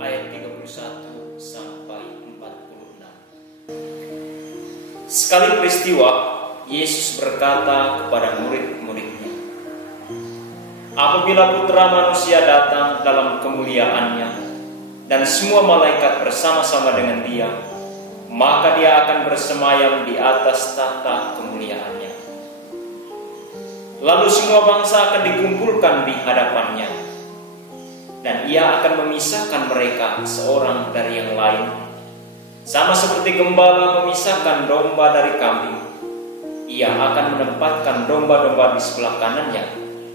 ayat 31 sampai 46. Sekali peristiwa, Yesus berkata kepada murid-muridnya, apabila Putra Manusia datang dalam kemuliaannya dan semua malaikat bersama-sama dengan Dia, maka Dia akan bersemayam di atas tahta kemuliaannya. Lalu semua bangsa akan dikumpulkan di hadapannya, dan Ia akan memisahkan mereka seorang dari yang lain, sama seperti gembala memisahkan domba dari kambing. Ia akan menempatkan domba-domba di sebelah kanannya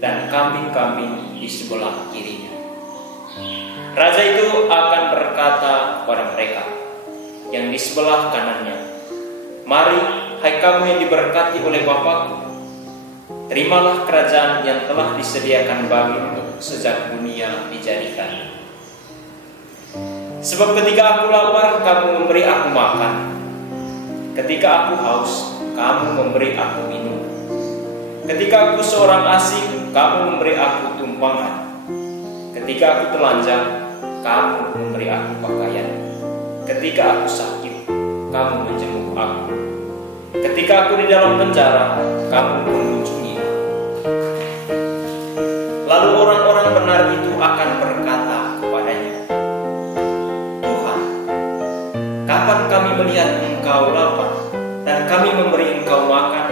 dan kambing-kambing di sebelah kirinya. Raja itu akan berkata kepada mereka yang di sebelah kanannya, mari, hai kamu yang diberkati oleh Bapa-Ku, terimalah kerajaan yang telah disediakan bagimu sejak dunia dijadikan. Sebab ketika aku lapar, kamu memberi aku makan. Ketika aku haus, kamu memberi aku minum. Ketika aku seorang asing, kamu memberi aku tumpangan. Ketika aku telanjang, kamu memberi aku pakaian. Ketika aku sakit, kamu menjenguk aku. Ketika aku di dalam penjara, kamu mengunjungi aku. Lalu orang-orang benar itu akan berkata kepadanya, Tuhan, kapan kami melihat Engkau lapar dan kami memberi Engkau makan,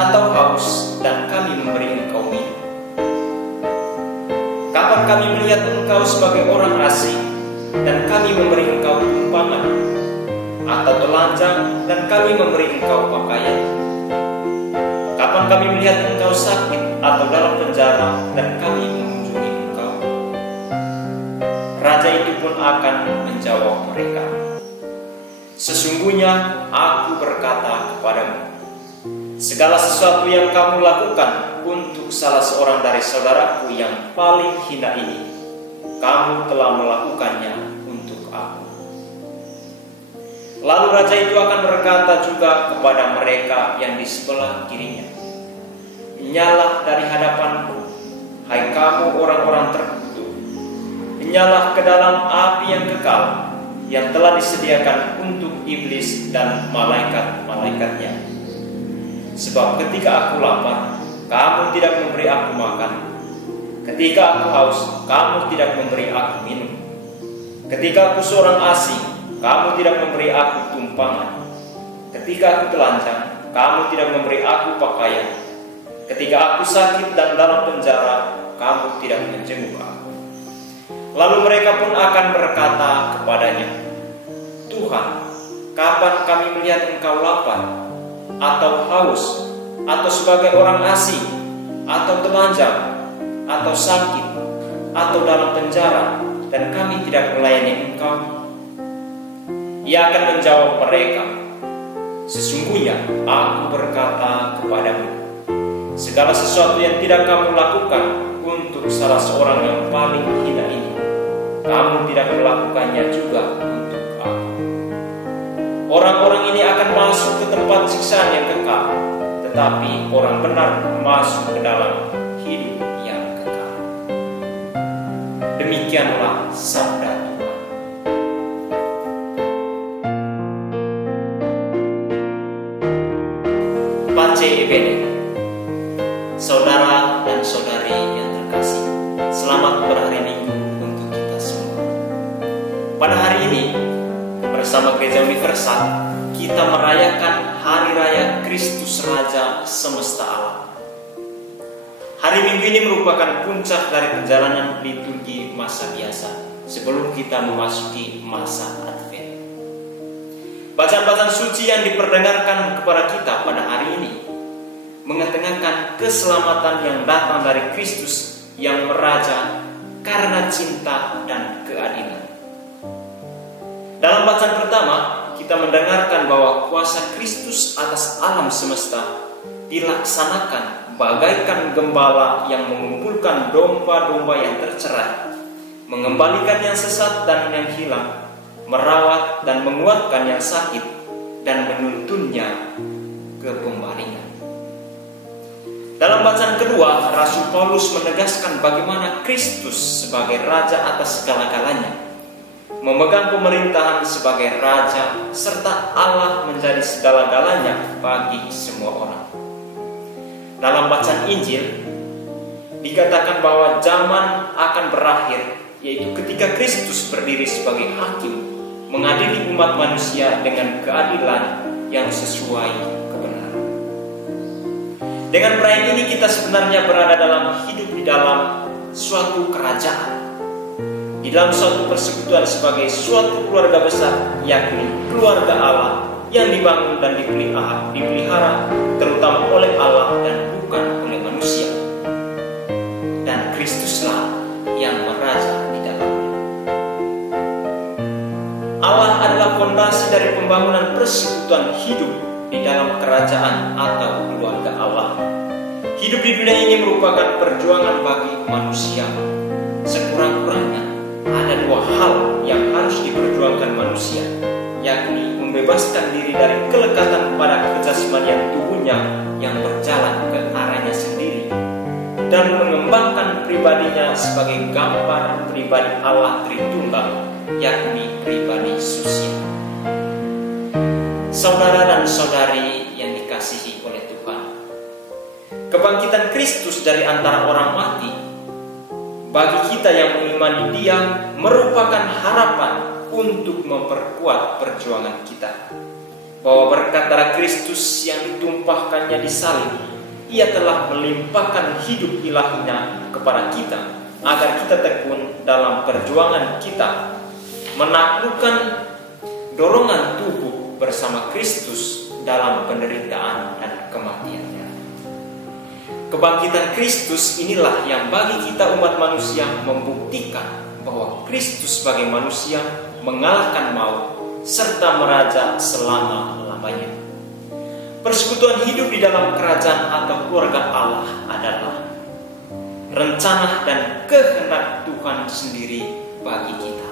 atau haus dan kami memberi Engkau minum? Kapan kami melihat Engkau sebagai orang asing dan kami memberi Engkau tumpangan, atau telanjang dan kami memberi Engkau pakaian? Kapan kami melihat Engkau sakit atau dalam penjara dan kami mengunjungi Engkau? Raja itu pun akan menjawab mereka, sesungguhnya aku berkata kepadamu, segala sesuatu yang kamu lakukan untuk salah seorang dari saudaraku yang paling hina ini, kamu telah melakukannya untuk aku. Lalu raja itu akan berkata juga kepada mereka yang di sebelah kirinya, nyala dari hadapanku, hai kamu orang-orang terkutuk, nyala ke dalam api yang kekal, yang telah disediakan untuk iblis dan malaikat-malaikatnya. Sebab ketika aku lapar, kamu tidak memberi aku makan. Ketika aku haus, kamu tidak memberi aku minum. Ketika aku seorang asing, kamu tidak memberi aku tumpangan. Ketika aku telanjang, kamu tidak memberi aku pakaian. Ketika aku sakit dan dalam penjara, kamu tidak menjenguk aku. Lalu mereka pun akan berkata kepadanya, Tuhan, kapan kami melihat Engkau lapar, atau haus, atau sebagai orang asing, atau telanjang, atau sakit, atau dalam penjara, dan kami tidak melayani Engkau? Ia akan menjawab mereka, sesungguhnya aku berkata kepadamu, segala sesuatu yang tidak kamu lakukan untuk salah seorang yang paling hina ini, kamu tidak melakukannya juga untuk aku. Orang-orang ini akan masuk ke tempat siksaan yang kekal, tetapi orang benar masuk ke dalam hidup yang kekal. Demikianlah sabda Tuhan. Pace Ebene, saudara dan saudari yang terkasih, selamat berhari Minggu untuk kita semua. Pada hari ini, bersama Gereja Universal, kita merayakan Hari Raya Kristus Raja Semesta Alam. Hari Minggu ini merupakan puncak dari perjalanan liturgi masa biasa sebelum kita memasuki masa Advent. Bacaan-bacaan suci yang diperdengarkan kepada kita pada hari ini mengetengahkan keselamatan yang datang dari Kristus yang meraja karena cinta dan keadilan. Dalam bacaan pertama, kita mendengarkan bahwa kuasa Kristus atas alam semesta dilaksanakan bagaikan gembala yang mengumpulkan domba-domba yang tercerai, mengembalikan yang sesat dan yang hilang, merawat dan menguatkan yang sakit, dan menuntunnya ke pembalingan. Dalam bacaan kedua, Rasul Paulus menegaskan bagaimana Kristus sebagai Raja atas segala-galanya memegang pemerintahan sebagai raja, serta Allah menjadi segala-galanya bagi semua orang. Dalam bacaan Injil dikatakan bahwa zaman akan berakhir, yaitu ketika Kristus berdiri sebagai hakim, mengadili umat manusia dengan keadilan yang sesuai kebenaran. Dengan perayaan ini kita sebenarnya berada dalam hidup di dalam suatu kerajaan, di dalam suatu persekutuan sebagai suatu keluarga besar, yakni keluarga Allah yang dibangun dan dipelihara terutama oleh Allah dan bukan oleh manusia. Dan Kristuslah yang meraja di dalamnya. Allah adalah fondasi dari pembangunan persekutuan hidup di dalam kerajaan atau keluarga Allah. Hidup di dunia ini merupakan perjuangan bagi manusia. Sekurang-kurangnya ada dua hal yang harus diperjuangkan manusia, yakni membebaskan diri dari kelekatan pada kejasmanian tubuhnya yang berjalan ke arahnya sendiri, dan mengembangkan pribadinya sebagai gambar pribadi Allah Tritunggal, yakni pribadi suci. Saudara dan saudari yang dikasihi oleh Tuhan, kebangkitan Kristus dari antara orang mati bagi kita yang mengimani Dia merupakan harapan untuk memperkuat perjuangan kita, bahwa berkat darah Kristus yang ditumpahkannya di salib, Ia telah melimpahkan hidup ilahinya kepada kita, agar kita tekun dalam perjuangan kita menaklukkan dorongan tubuh bersama Kristus dalam penderitaan dan kematiannya. Kebangkitan Kristus inilah yang bagi kita umat manusia membuktikan bahwa Kristus sebagai manusia mengalahkan maut serta meraja selama-lamanya. Persekutuan hidup di dalam kerajaan atau keluarga Allah adalah rencana dan kehendak Tuhan sendiri bagi kita.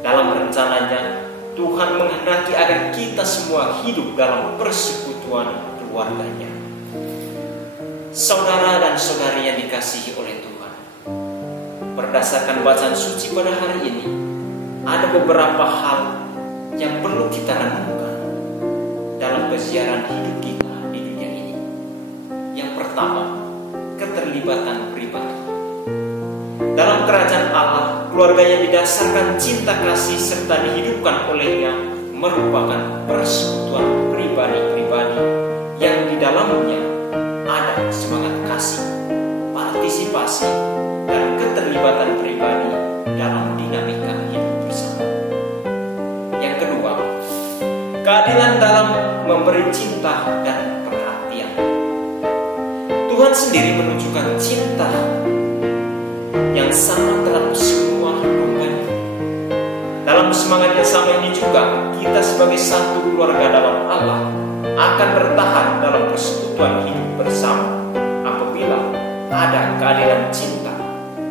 Dalam rencananya, Tuhan menghendaki agar kita semua hidup dalam persekutuan keluarganya. Saudara dan saudari yang dikasihi oleh Tuhan, berdasarkan bacaan suci pada hari ini, ada beberapa hal yang perlu kita renungkan dalam peziarah hidup kita di dunia ini. Yang pertama, keterlibatan pribadi. Dalam kerajaan Allah, keluarga yang didasarkan cinta kasih serta dihidupkan olehnya merupakan persekutuan pribadi-pribadi yang di dalamnya ada semangat kasih, partisipasi, dan keterlibatan pribadi dalam dinamika hidup bersama. Yang kedua, keadilan dalam memberi cinta dan perhatian. Tuhan sendiri menunjukkan cinta yang sama terhadap semua umatnya. Dalam semangat yang sama ini juga, kita sebagai satu keluarga dalam Allah akan bertahan dalam persekutuan hidup bersama apabila ada keadilan cinta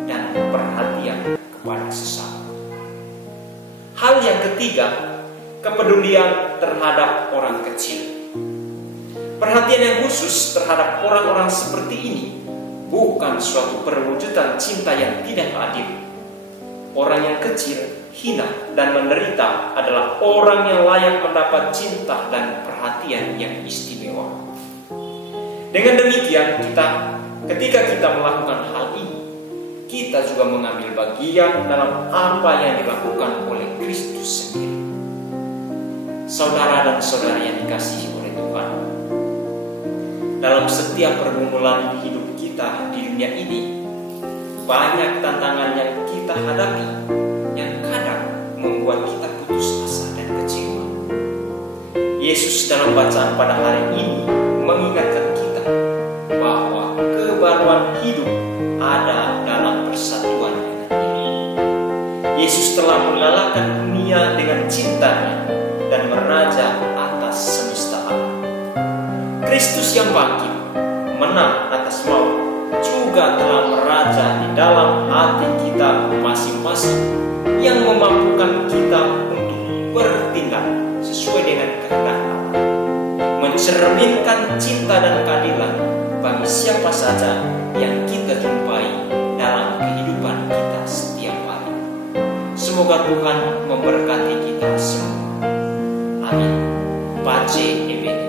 dan perhatian kepada sesama. Hal yang ketiga, kepedulian terhadap orang kecil. Perhatian yang khusus terhadap orang-orang seperti ini bukan suatu perwujudan cinta yang tidak adil. Orang yang kecil, hina, dan menderita adalah orang yang layak mendapat cinta dan perhatian yang istimewa. Dengan demikian, ketika kita melakukan hal ini, kita juga mengambil bagian dalam apa yang dilakukan oleh Kristus sendiri. Saudara dan saudari yang dikasihi oleh Tuhan, dalam setiap pergumulan hidup kita di dunia ini, banyak tantangan yang kita hadapi yang kadang membuat kita putus asa dan kecewa. Yesus dalam bacaan pada hari ini mengingatkan kita bahwa kebaruan hidup ada dalam persatuan dengan Dia. Yesus telah mengalahkan dunia dengan cintanya dan meraja atas semesta alam. Kristus yang bangkit, menang atas maut, juga telah meraja di dalam hati kita masing-masing, yang memampukan kita untuk bertindak sesuai dengan kehendak Allah, mencerminkan cinta dan keadilan bagi siapa saja yang kita jumpai dalam kehidupan kita setiap hari. Semoga Semoga Tuhan memberkati kita semua. Amin. Pace Ebed.